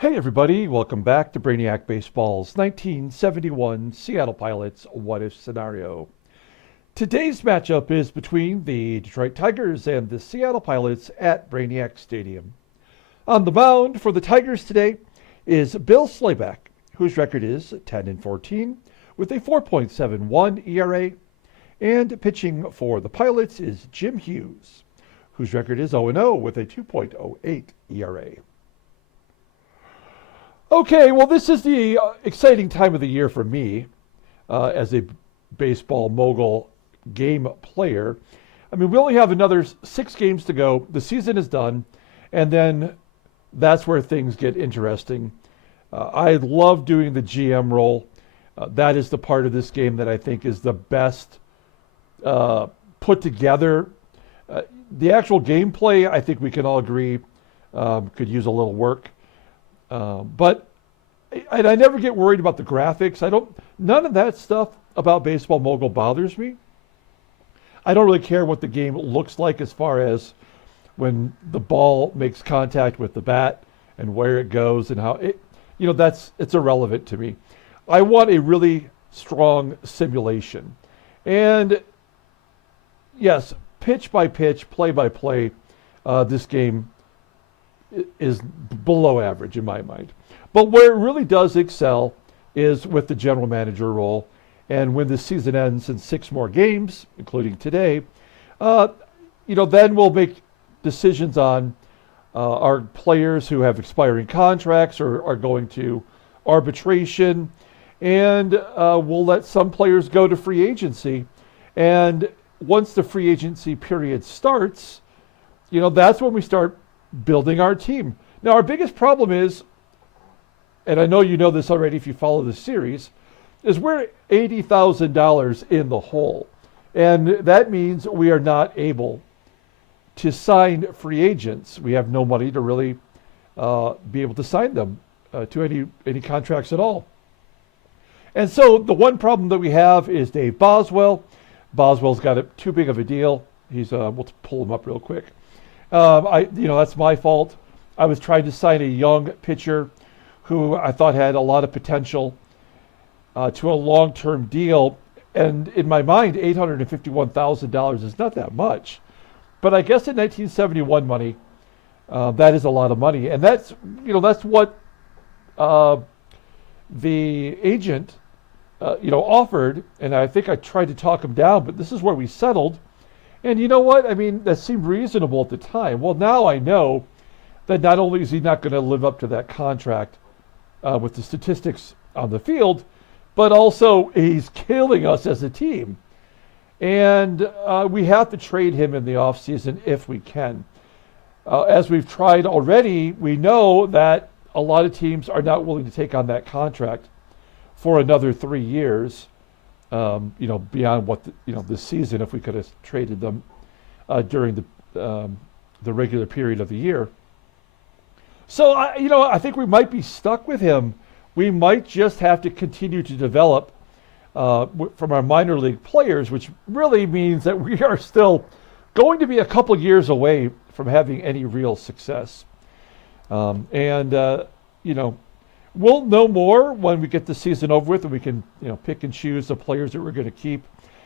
Hey everybody, welcome back to Brainiac Baseball's 1971 Seattle Pilots What If Scenario. Today's matchup is between the Detroit Tigers and the Seattle Pilots at Brainiac Stadium. On the mound for the Tigers today is Bill Slayback, whose record is 10-14 with a 4.71 ERA, and pitching for the Pilots is Jim Hughes, whose record is 0-0 with a 2.08 ERA. Okay, well, this is the exciting time of the year for me as a baseball mogul game player. I mean, we only have another 6 games to go. The season is done, and then that's where things get interesting. I love doing the GM role. That is the part of this game that I think is the best put together. The actual gameplay, I think we can all agree, could use a little work. But I never get worried about the graphics. None of that stuff about Baseball Mogul bothers me. I don't really care what the game looks like as far as when the ball makes contact with the bat and where it goes and how it's irrelevant to me. I want a really strong simulation. And yes, pitch by pitch, play by play, this game is below average in my mind. But where it really does excel is with the general manager role. And when the season ends in 6 more games, including today, then we'll make decisions on our players who have expiring contracts or are going to arbitration. And we'll let some players go to free agency. And once the free agency period starts, that's when we start building our team. Now, our biggest problem is, and I know you know this already if you follow the series, is we're $80,000 in the hole. And that means we are not able to sign free agents. We have no money to really be able to sign them to any contracts at all. And so the one problem that we have is Dave Boswell. Boswell's got too big of a deal. We'll pull him up real quick. That's my fault. I was trying to sign a young pitcher who I thought had a lot of potential to a long-term deal. And in my mind, $851,000 is not that much. But I guess in 1971 money, that is a lot of money. And that's what the agent, offered. And I think I tried to talk him down, but this is where we settled. And you know what? I mean, that seemed reasonable at the time. Well, now I know that not only is he not going to live up to that contract with the statistics on the field, but also he's killing us as a team. And we have to trade him in the offseason if we can. As we've tried already, we know that a lot of teams are not willing to take on that contract for another 3 years. Beyond what this season, if we could have traded them during the regular period of the year. So I think we might be stuck with him. We might just have to continue to develop from our minor league players, which really means that we are still going to be a couple years away from having any real success. We'll know more when we get the season over with, and we can, pick and choose the players that we're going to keep,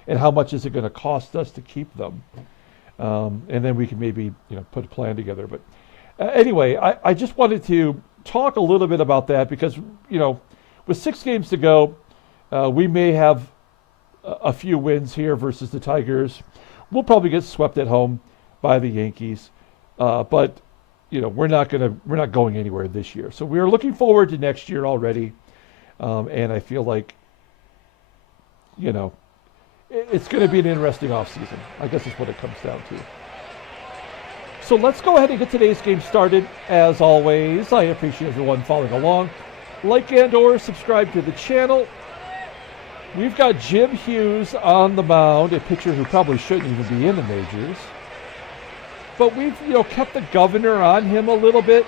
and how much is it going to cost us to keep them, and then we can maybe, put a plan together. But anyway, I just wanted to talk a little bit about that because, with 6 games to go, we may have a few wins here versus the Tigers. We'll probably get swept at home by the Yankees, but we're not going anywhere this year. So we're looking forward to next year already. And I feel like, it's going to be an interesting offseason. I guess is what it comes down to. So let's go ahead and get today's game started. As always, I appreciate everyone following along. Like and or subscribe to the channel. We've got Jim Hughes on the mound, a pitcher who probably shouldn't even be in the majors. But we've, kept the governor on him a little bit.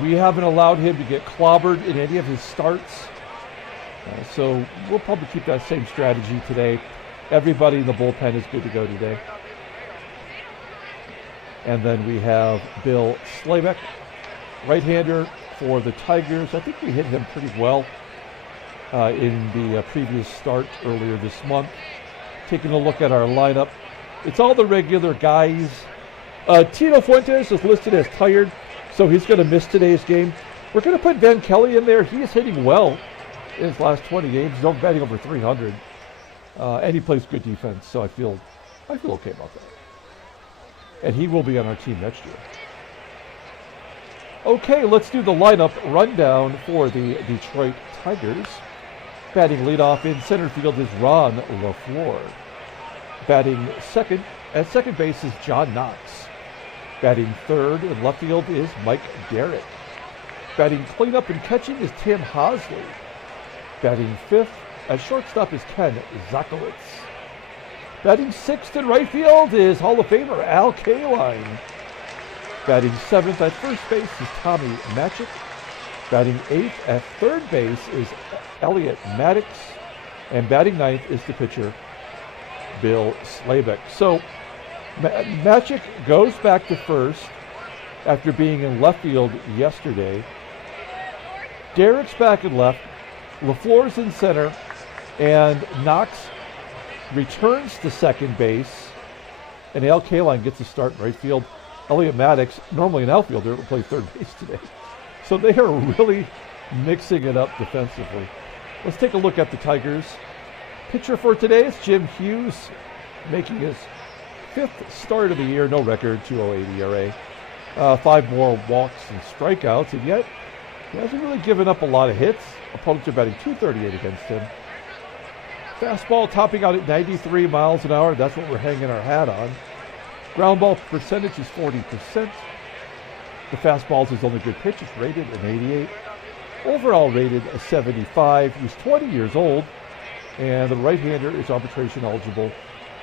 We haven't allowed him to get clobbered in any of his starts. So we'll probably keep that same strategy today. Everybody in the bullpen is good to go today. And then we have Bill Slayback, right-hander, for the Tigers. I think we hit him pretty well in the previous start earlier this month. Taking a look at our lineup, it's all the regular guys. Tino Fuentes is listed as tired, so he's going to miss today's game. We're going to put Ben Kelly in there. He is hitting well in his last 20 games. He's batting over 300, and he plays good defense, so I feel okay about that. And he will be on our team next year. Okay, let's do the lineup rundown for the Detroit Tigers. Batting leadoff in center field is Ron LeFLORE. Batting second at second base is John Knox. Batting third in left field is Mike Derrick. Batting cleanup and catching is Tim HOSLEY. Batting fifth at shortstop is Ken Zakowicz. Batting sixth in right field is Hall of Famer Al Kaline. Batting seventh at first base is Tommy MATCHICK. Batting eighth at third base is Elliott MADDOX. And batting ninth is the pitcher Bill Slayback. So MATCHICK goes back to first after being in left field yesterday. Derrick's back in left. LeFlore's in center. And Knox returns to second base. And Al Kaline gets a start in right field. Elliott MADDOX, normally an outfielder, will play third base today. So they are really mixing it up defensively. Let's take a look at the Tigers. Pitcher for today is Jim Hughes, making his fifth start of the year. No record, 2.08 ERA. 5 more walks and strikeouts, and yet he hasn't really given up a lot of hits. Opponents are batting .238 against him. Fastball topping out at 93 miles an hour. That's what we're hanging our hat on. Ground ball percentage is 40%. The fastball is his only good pitch. It's rated an 88. Overall rated a 75. He's 20 years old, and the right-hander is arbitration eligible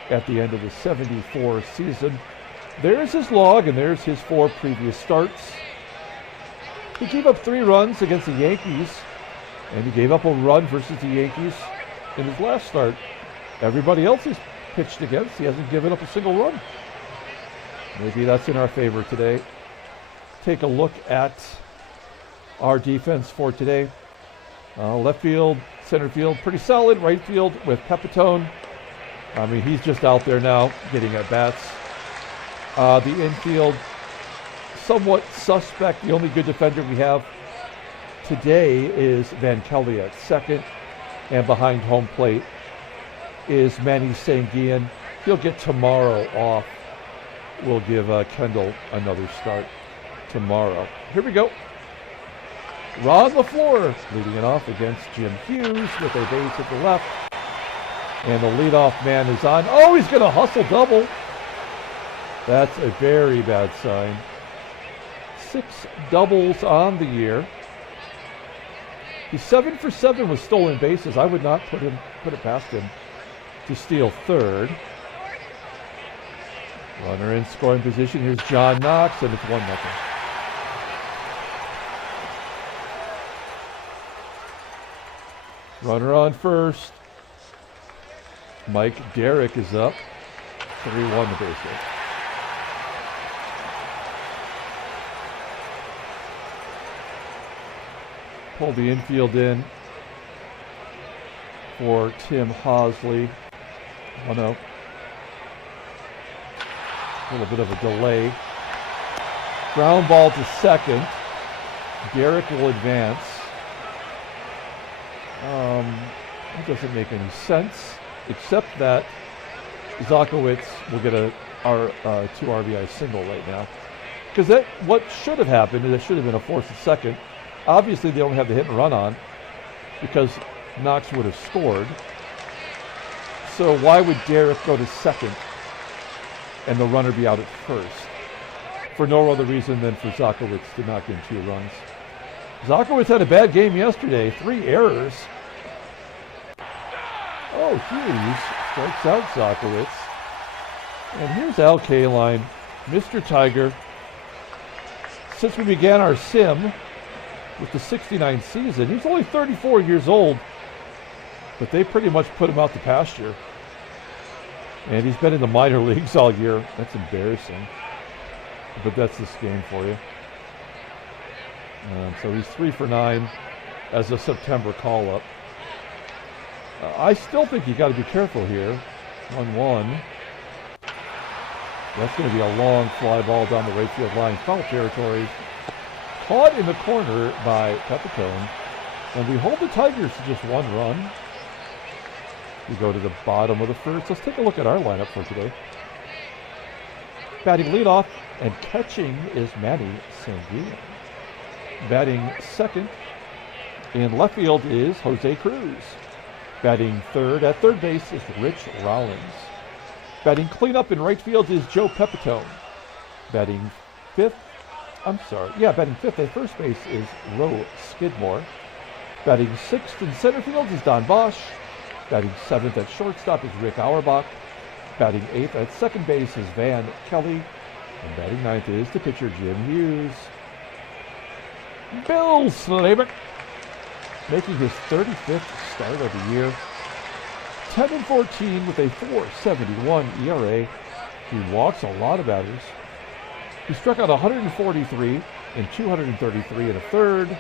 at the end of the 74 season. There's his log, and there's his 4 previous starts. He gave up 3 runs against the Yankees, and he gave up a run versus the Yankees in his last start. Everybody else he's pitched against, he hasn't given up a single run. Maybe that's in our favor today. Take a look at our defense for today. Left field, center field, pretty solid. Right field with Pepitone. I mean, he's just out there now getting at bats. The infield, somewhat suspect. The only good defender we have today is Van Kelly at second. And behind home plate is Manny SANGUILLEN. He'll get tomorrow off. We'll give Kendall another start tomorrow. Here we go. Ron LeFLORE leading it off against Jim Hughes with a base at the left. And the leadoff man is on. Oh, he's going to hustle double. That's a very bad sign. 6 doubles on the year. He's 7 for 7 with stolen bases. I would not put it past him to steal third. Runner in scoring position. Here's John Knox, and it's 1-0. Runner on first. Mike Derrick is up. 3-1 the base hit. Pull the infield in for Tim HOSLEY. 1-0. A little bit of a delay. Ground ball to second. Derrick will advance. That doesn't make any sense, except that Zakowicz will get a 2 RBI single right now. Because what should have happened is it should have been a force at second. Obviously, they don't have the hit and run on because Knox would have scored. So why would Derrick go to second and the runner be out at first? For no other reason than for Zakowicz to knock in 2 runs. Zakowicz had a bad game yesterday. 3 errors. Oh, Hughes strikes out Zakowicz. And here's Al Kaline, Mr. Tiger. Since we began our sim with the 69 season, he's only 34 years old, but they pretty much put him out to pasture. And he's been in the minor leagues all year. That's embarrassing. But that's this game for you. So he's 3 for 9 as a September call-up. I still think you got to be careful here. 1-1. That's going to be a long fly ball down the right field line. Foul territory. Caught in the corner by PEPITONE. And we hold the Tigers to just 1 run. We go to the bottom of the first. Let's take a look at our lineup for today. Batting leadoff and catching is Manny SANGUILLEN. Batting second in left field is Jose CRUZ. Batting third at third base is Rich Rollins. Batting cleanup in right field is Joe PEPITONE. Batting fifth at first base is Roe SKIDMORE. Batting sixth in center field is Don Bosch. Batting seventh at shortstop is Rick AUERBACH. Batting eighth at second base is Van Kelly. And batting ninth is the pitcher Jim Hughes. Bill Slayback, making his 35th start of the year. 10-14 with a 4.71 ERA. He walks a lot of batters. He struck out 143 in 233 and a third.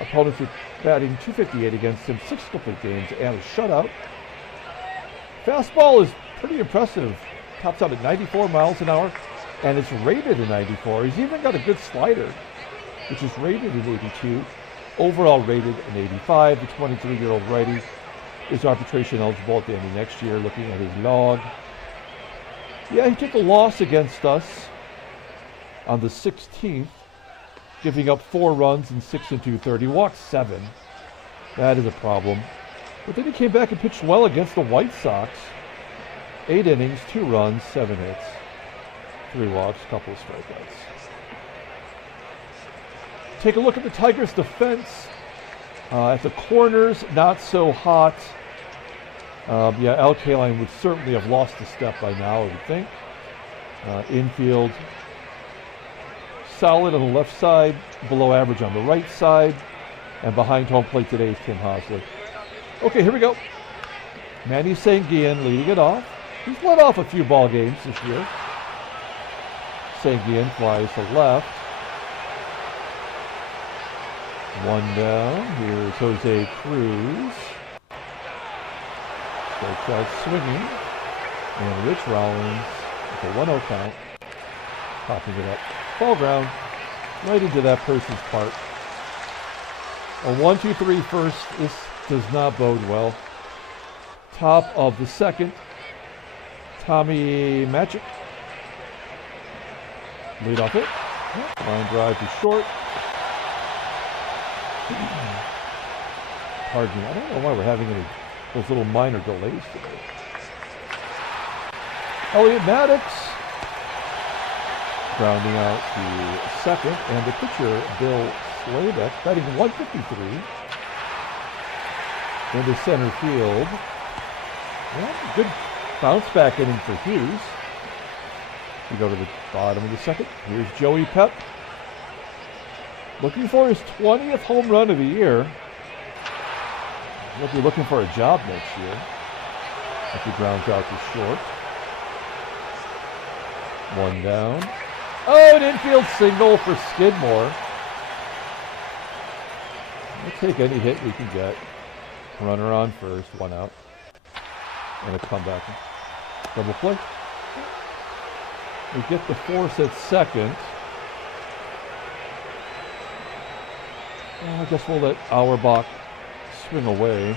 Opponents were batting 258 against him, 6 complete games and a shutout. Fastball is pretty impressive. Tops out at 94 miles an hour, and it's rated at 94. He's even got a good slider, which is rated at 82. Overall rated at 85. The 23-year-old righty is arbitration eligible at the end of next year. Looking at his log. Yeah, he took a loss against us on the 16th, giving up 4 runs in 6 2/3. He walked 7. That is a problem. But then he came back and pitched well against the White Sox. 8 innings, 2 runs, 7 hits, 3 walks, a couple of strikeouts. Take a look at the Tigers' defense. At the corners, not so hot. Al Kaline would certainly have lost a step by now, I would think. Infield, solid on the left side, below average on the right side. And behind home plate today is Tim HOSLEY. Okay, here we go. Manny SANGUILLEN leading it off. He's led off a few ball games this year. SANGUILLEN flies to left. 1 down. Here's Jose CRUZ. Strikes out swinging. And Rich Rollins with a 1-0 count. Popping it up. Ball ground. Right into that person's part. A 1-2-3 first. This does not bode well. Top of the second. Tommy MATCHICK. Lead off it. Line drive to short. Pardon me, I don't know why we're having any those little minor delays today. Elliott MADDOX grounding out to second, and the pitcher Bill Slayback batting 153 into center field. Yeah, good bounce back inning for Hughes. We go to the bottom of the second. Here's Joey Pep, looking for his 20th home run of the year. He'll be looking for a job next year if he grounds out to short. 1 down. Oh, an infield single for Skidmore. We'll take any hit we can get. Runner on first, 1 out. And a comeback. Double play. We get the force at second. I guess we'll let AUERBACH swing away.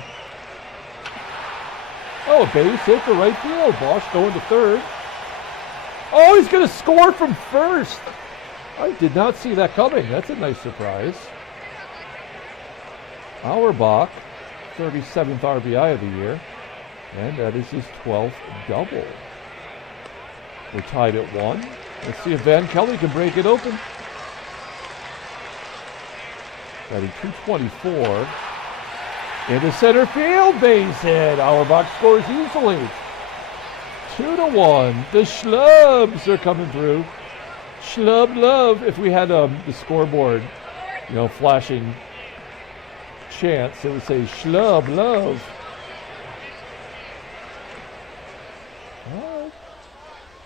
Oh, a base hit to right field. Bosch going to third. Oh, he's going to score from first. I did not see that coming. That's a nice surprise. AUERBACH, 37th RBI of the year. And that is his 12th double. We're tied at 1. Let's see if Van Kelly can break it open. Batting 224. Into center field, base hit. AUERBACH scores easily. 2-1. The Schlubs are coming through. Schlub love. If we had the scoreboard, flashing chants, it would say Schlub love. All right.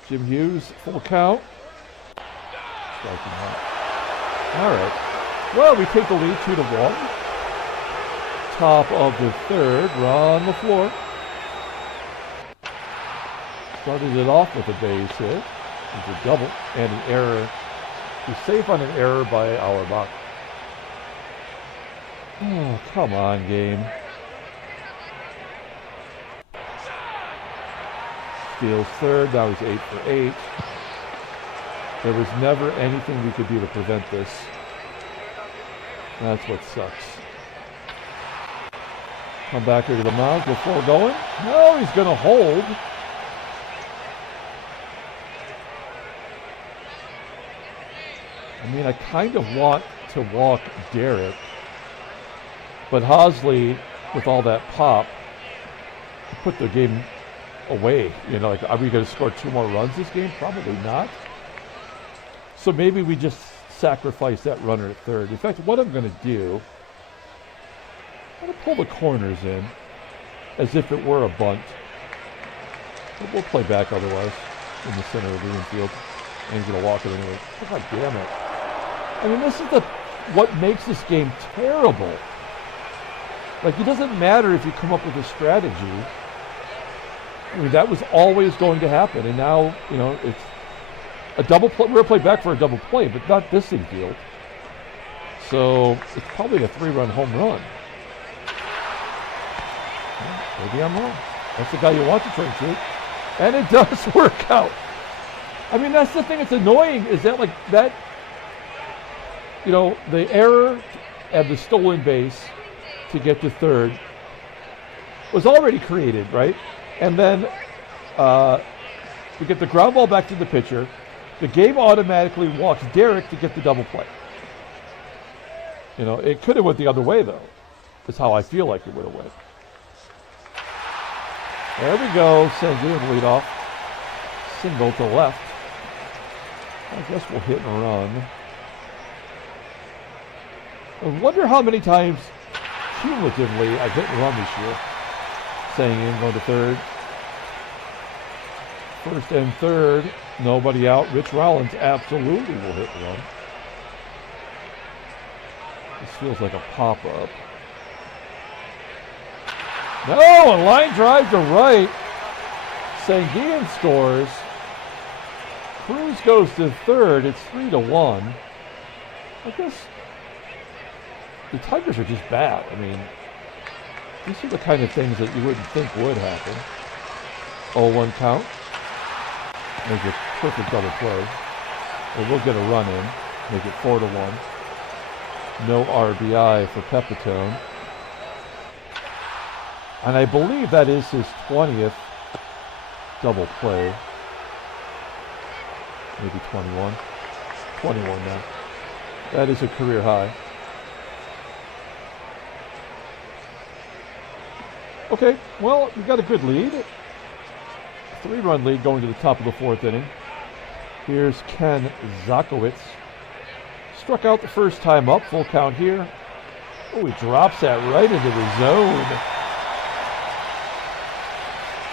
Jim Hughes, full count. Striking out. All right. Well, we take the lead 2-1. Top of the third, Ron LeFLORE. Started it off with a base hit. It was a double and an error. He's safe on an error by AUERBACH. Oh, come on, game. Steals third, now he's 8 for 8. There was never anything we could do to prevent this. That's what sucks. Come back here to the mound before going. No, he's going to hold. I mean, I kind of want to walk Derrick, but HOSLEY, with all that pop, put the game away. You know, like, are we going to score 2 more runs this game? Probably not. So maybe we just sacrifice that runner at third. In fact, what I'm going to do, I'm going to pull the corners in as if it were a bunt. But we'll play back otherwise in the center of the infield. And he's going to walk it anyway. God damn it. I mean, this is what makes this game terrible. Like, it doesn't matter if you come up with a strategy. I mean, that was always going to happen. And now, you know, it's a double play. We're going to play back for a double play, but not this infield. So it's probably a 3-run home run. Well, maybe I'm wrong. That's the guy you want to turn to. And it does work out. I mean, that's the thing that's annoying, is that, like, that, you know, the error and the stolen base to get to third was already created, right? And then we get the ground ball back to the pitcher. The game automatically walks Derrick to get the double play. You know, it could have went the other way, though. That's how I feel like it would have went. There we go. SANGUILLEN lead off. Single to left. I guess we'll hit and run. I wonder how many times cumulatively I've hit and run this year. SANGUILLEN going to third. First and third. Nobody out. Rich Rollins absolutely will hit and run. This feels like a pop-up. No, a line drive to right. SANGUILLEN scores. CRUZ goes to third. It's 3-1. I guess the Tigers are just bad. I mean, these are the kind of things that you wouldn't think would happen. 0-1 count. Make it perfect double play. Or we'll get a run in. Make it 4-1. No RBI for PEPITONE. And I believe that is his 20th double play. Maybe 21. 21 now. That is a career high. Okay, well, we got a good lead. 3-run lead going to the top of the 4th inning. Here's Ken Zakowitz. Struck out the first time up, full count here. Oh, he drops that right into the zone.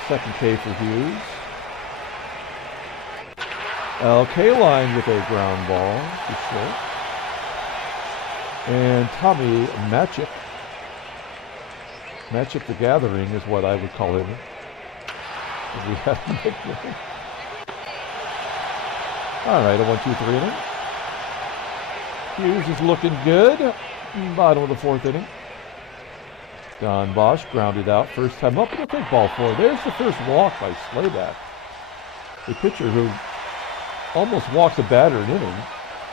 Second K for Hughes. KALINE with a ground ball to short. And Tommy MATCHICK. MATCHICK the Gathering is what I would call him. We have a nickname. All right, a 1-2-3 inning. Hughes is looking good. Bottom of the 4th inning. Don Bosch grounded out first time up. He'll take ball 4. There's the first walk by Slayback. The pitcher who almost walks a batter an inning,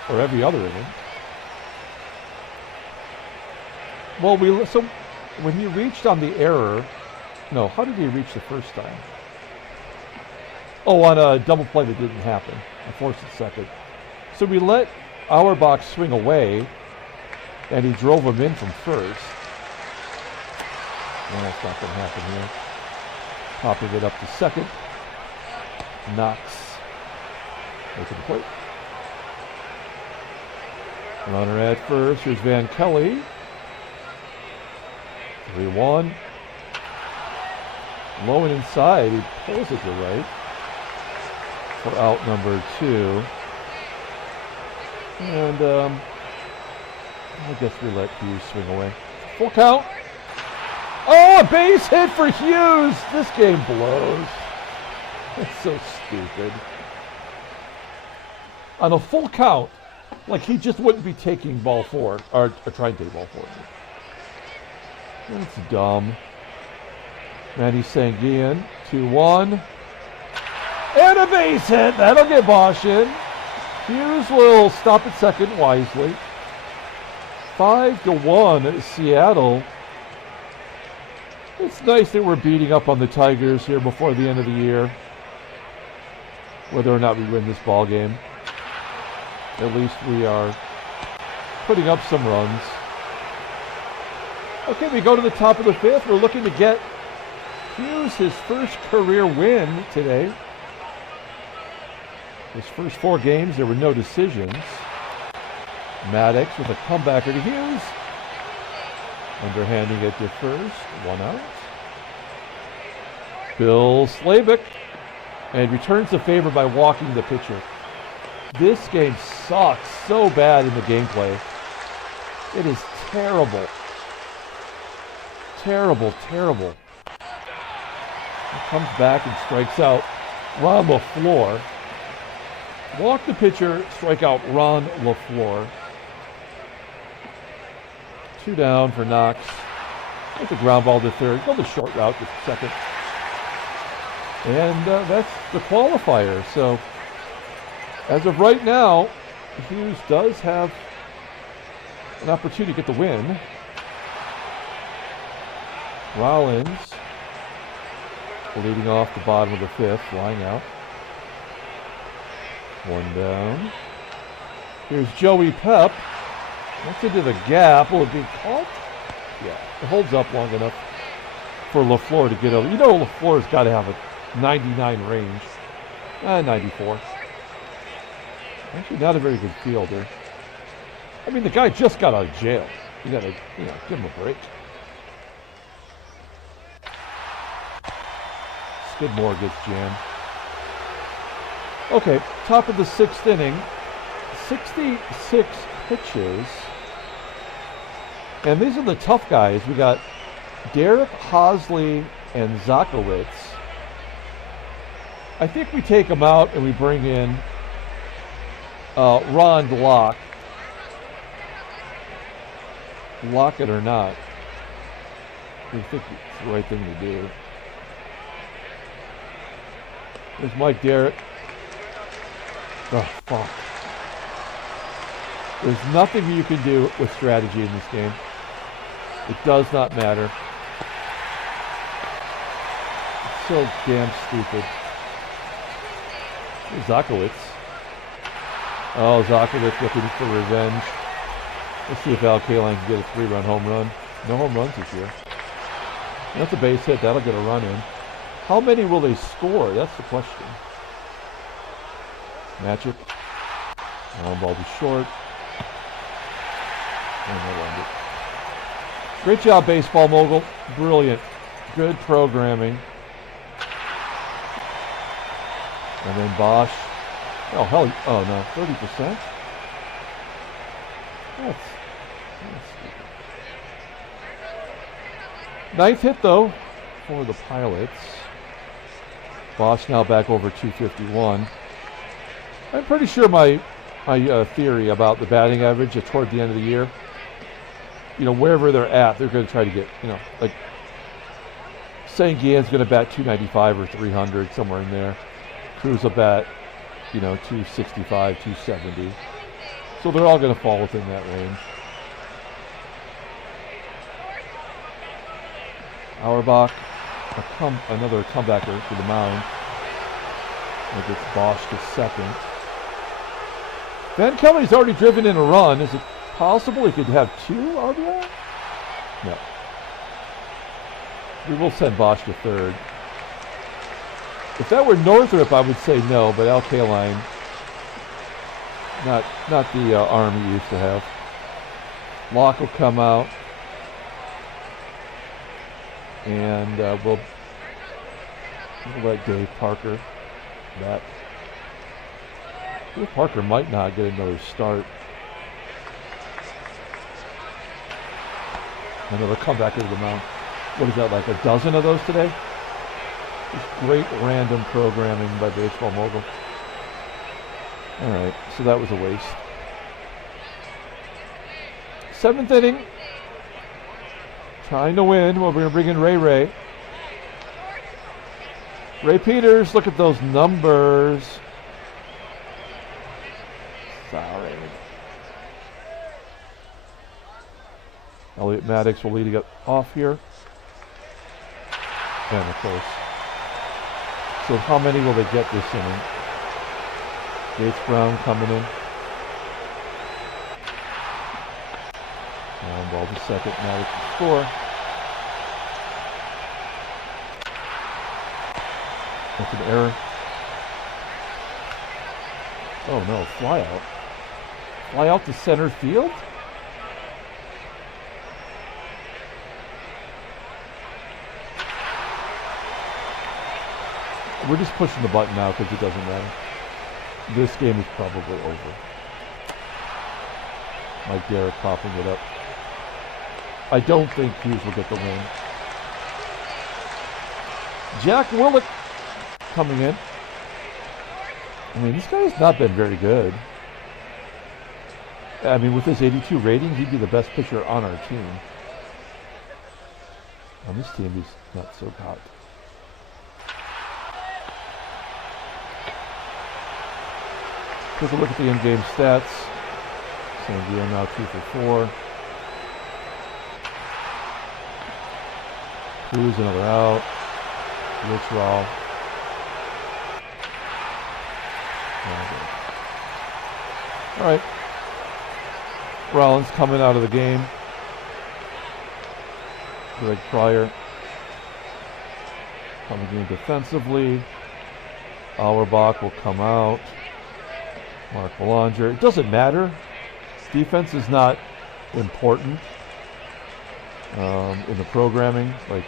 or every other inning. Well, so when he reached on the error, no, how did he reach the first time? Oh, on a double play that didn't happen. I forced it second. So we let AUERBACH swing away, and he drove him in from first. No, that's not going to happen here. Popping it up to second. KNOX. Making the plate. Runner at first. Here's Van Kelly. 3-1. Low and inside. He pulls it to right for out number 2. And I guess we let Hughes swing away. Full count. Oh, a base hit for Hughes. This game blows. It's so stupid. On a full count, like he just wouldn't be taking ball 4, or trying to take ball 4. That's dumb. Manny SANGUILLEN, 2-1. And a base hit. That'll get Bosch in. Hughes will stop at second wisely. 5-1 Seattle. It's nice that we're beating up on the Tigers here before the end of the year. Whether or not we win this ball game, at least we are putting up some runs. Okay, we go to the top of the 5th. We're looking to get Hughes his first career win today. His first 4 games, there were no decisions. MADDOX with a comebacker to Hughes. Underhanding it to first. 1 out. Bill Slayback. And returns the favor by walking the pitcher. This game sucks so bad in the gameplay. It is terrible. Terrible, terrible. He comes back and strikes out Ron LeFLORE. Walk the pitcher, strike out Ron LeFLORE. 2 down for KNOX. That's a ground ball to third. Go the short route to second. And that's the qualifier. So, as of right now, Hughes does have an opportunity to get the win. Rollins leading off the bottom of the 5th, flying out. 1 down. Here's Joey Pep. That's into the gap. Will it be caught? Yeah, it holds up long enough for LeFLORE to get over. You know LeFLORE's got to have a 99 range. 94. Actually, not a very good fielder. I mean, the guy just got out of jail. You got to, give him a break. Skidmore gets jammed. Okay, top of the 6th inning. 66 pitches. And these are the tough guys. We got DERRICK, HOSLEY, and SZOTKIEWICZ. I think we take them out and we bring in Ron Locke. Lock it or not. I think it's the right thing to do. There's Mike DERRICK. Oh, fuck. There's nothing you can do with strategy in this game. It does not matter. It's so damn stupid. Here's ZOTKIEWICZ. Oh, ZOTKIEWICZ looking for revenge. Let's see if KALINE can get a 3-run home run. No home runs this year. That's a base hit. That'll get a run in. How many will they score? That's the question. MATCHICK. Long ball to short. And they'll end it. Great job, baseball mogul. Brilliant. Good programming. And then Bosch. Oh, hell. Oh, no. 30%? That's stupid. 9th hit, though, for the Pilots. Bosch now back over 251. I'm pretty sure my theory about the batting average toward the end of the year, wherever they're at, they're going to try to get, like SANGUILLEN's going to bat 295 or 300, somewhere in there. CRUZ will bat, 265, 270. So they're all going to fall within that range. AUERBACH, another comebacker to the mound. It gets Bosch to second. Van Kelly's already driven in a run. Is it possible he could have 2 RBI? No. We will send Bosch to third. If that were Northrop, I would say no, but KALINE, not the arm he used to have. Locke will come out. And we'll let Dave Parker bat. Dave Parker might not get another start. Another comeback into the mound. What is that, like a dozen of those today? Just great random programming by Baseball Mogul. All right, so that was a waste. 7th inning. Trying to win. Well, we're going to bring in Ray. Ray Peters, look at those numbers. Sorry. Elliott MADDOX will lead it off here. And of course. So how many will they get this inning? Gates Brown coming in. And ball to second, MADDOX will score. That's an error. Oh no, fly out. Fly out to center field? We're just pushing the button now because it doesn't matter. This game is probably over. Mike Derrick popping it up. I don't think Hughes will get the win. Jack Willick coming in. I mean, this guy's not been very good. I mean, with his 82 rating, he'd be the best pitcher on our team. On this team, he's not so hot. Take a look at the in-game stats. SANGUILLEN now 2 for 4. CRUZ another out. Rich Raw. All right. Rollins coming out of the game. Greg Pryor coming in defensively. Auerbach will come out. Mark Belanger. It doesn't matter. Defense is not important in the programming. Like,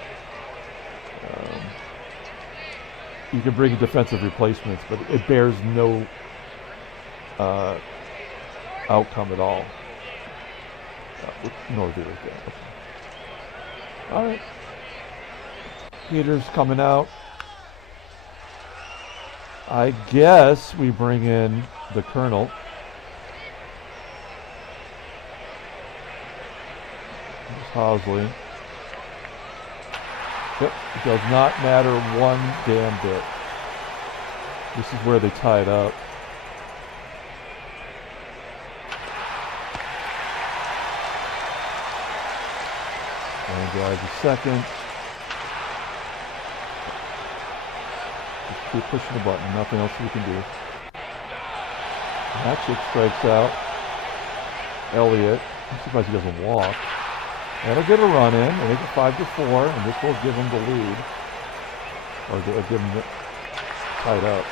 you can bring defensive replacements, but it bears no outcome at all. Northern right there. Okay. All right. Peters coming out. I guess we bring in the Colonel. There's HOSLEY. Yep, it does not matter one damn bit. This is where they tie it up. And drive to second. Just keep pushing the button. Nothing else we can do. MATCHICK strikes out. Elliott. I'm surprised he doesn't walk. That'll get a run in. They make it 5 to 4, and this will give them the lead. Or give them the tied up.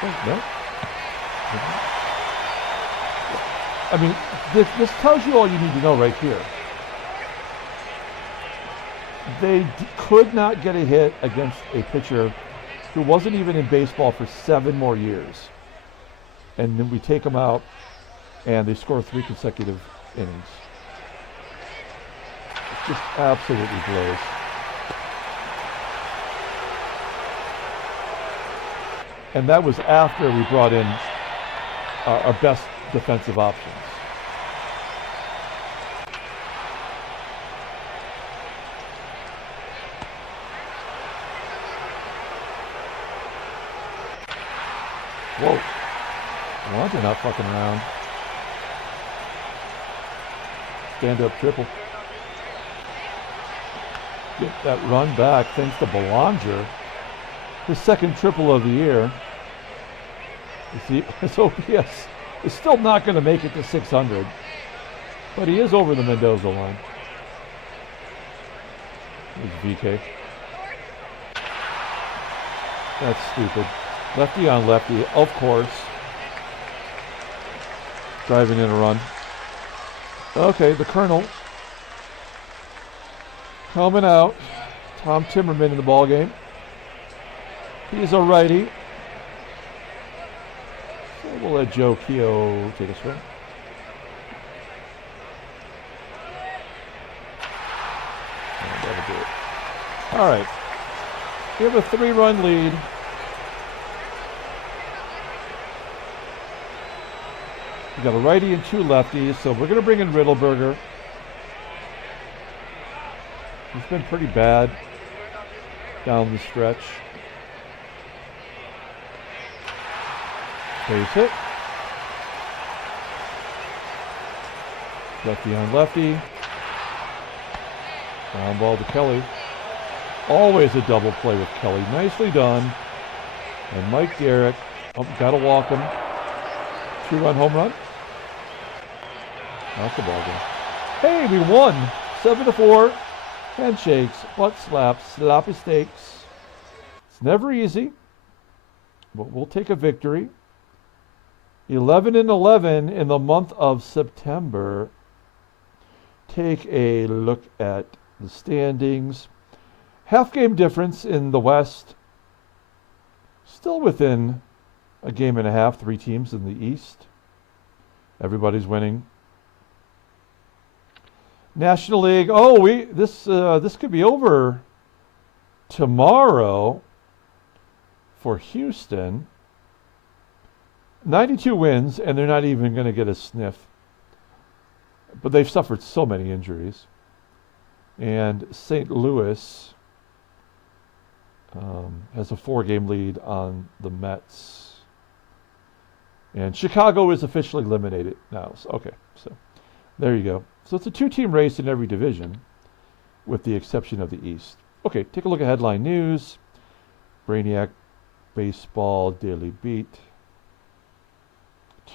Oh, no. I mean, this tells you all you need to know right here. They could not get a hit against a pitcher who wasn't even in baseball for 7 more years. And then we take them out, and they score 3 consecutive innings. It just absolutely blows. And that was after we brought in our best defensive options. Whoa. Belanger not fucking around. Stand up triple. Get that run back thanks to Belanger. His second triple of the year. You see, his OPS is still not going to make it to 600. But he is over the Mendoza line. There's VK. That's stupid. Lefty on lefty, of course. Driving in a run. Okay, the Colonel coming out. Tom Timmerman in the ball game. He's a righty. So we'll let Joe Keogh take a swing. do it. All right. We have a 3-run lead. We got a righty and 2 lefties, so we're going to bring in Riddleberger. He's been pretty bad down the stretch. Base hit. Lefty on lefty. Ground ball to Kelly. Always a double play with Kelly. Nicely done. And Mike Derrick. Oh, got to walk him. 2-run home run. That's the ball game. Hey, we won. 7-4. Handshakes, butt slaps, sloppy steaks. It's never easy, but we'll take a victory. 11-11 in the month of September. Take a look at the standings. Half game difference in the West. Still within a game and a half, 3 teams in the East. Everybody's winning. National League. Oh, this could be over tomorrow for Houston. 92 wins, and they're not even going to get a sniff. But they've suffered so many injuries. And St. Louis has a 4-game lead on the Mets. And Chicago is officially eliminated now. So, okay, so there you go. So it's a 2-team race in every division, with the exception of the East. Okay, take a look at headline news. Brainiac Baseball Daily Beat.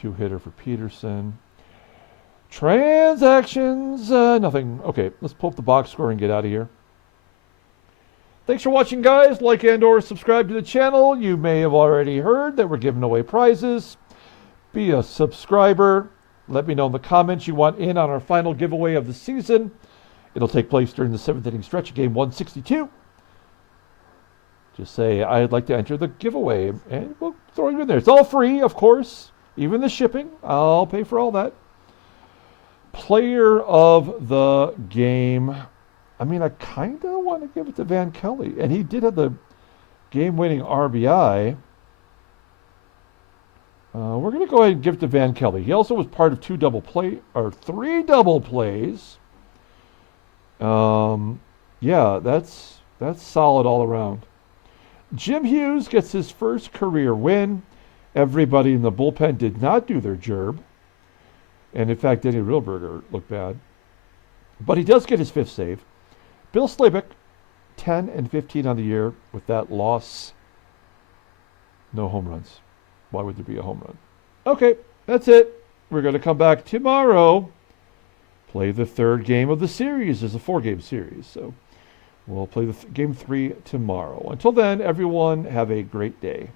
2-hitter for Peterson. Transactions, nothing. Okay, let's pull up the box score and get out of here. Thanks for watching, guys. Like and or subscribe to the channel. You may have already heard that we're giving away prizes. Be a subscriber. Let me know in the comments you want in on our final giveaway of the season. It'll take place during the 7th inning stretch of game 162. Just say, I'd like to enter the giveaway, and we'll throw you in there. It's all free, of course. Even the shipping. I'll pay for all that. Player of the game. I mean, I kind of want to give it to Van Kelly. And he did have the game-winning RBI. We're going to go ahead and give it to Van Kelly. He also was part of 3 double plays. Yeah, that's solid all around. Jim Hughes gets his first career win. Everybody in the bullpen did not do their job. And in fact, Danny Riddleberger looked bad. But he does get his 5th save. Bill Slayback, 10-15 on the year with that loss. No home runs. Why would there be a home run? Okay, that's it. We're going to come back tomorrow. Play the 3rd game of the series. There's a 4-game series. So we'll play the game 3 tomorrow. Until then, everyone, have a great day.